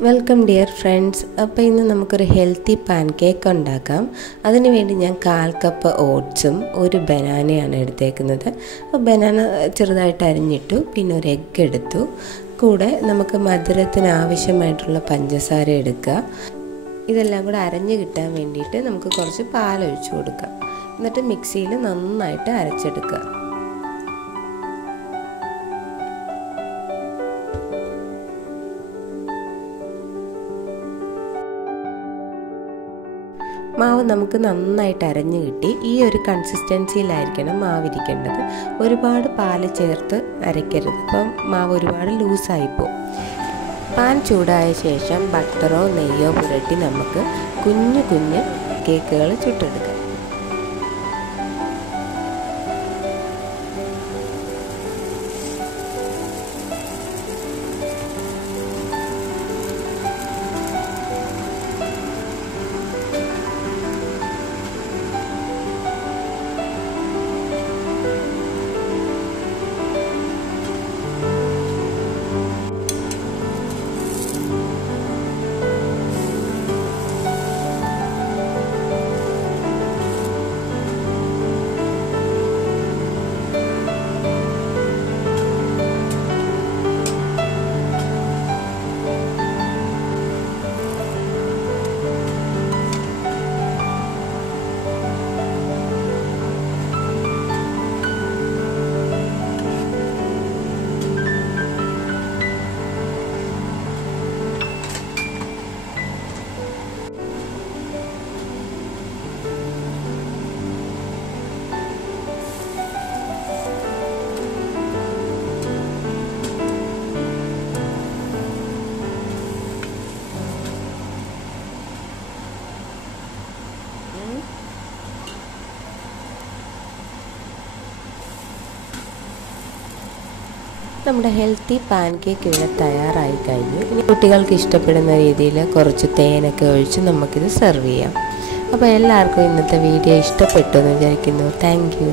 Welcome dear friends. അപ്പോൾ ഇന്ന് നമുക്കൊരു ഹെൽത്തി പാൻകേക്ക് ഉണ്ടാക്കാം. അതിന് വേണ്ടി ഞാൻ 1/4 കപ്പ് ഓട്സും ഒരു ബനാനയാണ് എടുത്തേക്കുന്നത്. അപ്പോൾ ബനാന ചെറുതായിട്ട് അരിഞ്ഞിട്ടു, പിന്നെ ഒരു എഗ്ഗ് എടുത്തു. കൂടെ നമുക്ക് മധുരത്തിന് ആവശ്യമായിട്ടുള്ള പഞ്ചസാര എടുക്കുക. ഇതെല്ലാം കൂടെ അരഞ്ഞ് കിട്ടാൻ വേണ്ടിയിട്ട് നമുക്ക് കുറച്ച് പാലൊഴിച്ച് കൊടുക്കാം. എന്നിട്ട് മിക്സിയിൽ നന്നായിട്ട് അരച്ചെടുക്കുക. മാവ് നമുക്ക് നന്നായിട്ട് അരഞ്ഞു കിട്ടി. ഈ ഒരു കൺസിസ്റ്റൻസിയിലായിരിക്കണം മാവിരിക്കേണ്ടത്. ഒരുപാട് പാല് ചേർത്ത് അരയ്ക്കരുത്, അപ്പം മാവ് ഒരുപാട് ലൂസായിപ്പോവും. പാൻ ചൂടായ ശേഷം ബട്ടറോ നെയ്യോ പുരട്ടി നമുക്ക് കുഞ്ഞു കുഞ്ഞ് കേക്കുകൾ ചുട്ടെടുക്കാം. നമ്മുടെ ഹെൽത്തി പാൻകേക്ക് ഇവിടെ തയ്യാറായി കഴിഞ്ഞു. ഇനി കുട്ടികൾക്ക് ഇഷ്ടപ്പെടുന്ന രീതിയിൽ കുറച്ച് തേനൊക്കെ ഒഴിച്ച് നമുക്കിത് സെർവ് ചെയ്യാം. അപ്പോൾ എല്ലാവർക്കും ഇന്നത്തെ വീഡിയോ ഇഷ്ടപ്പെട്ടു എന്ന് വിചാരിക്കുന്നു. Thank you.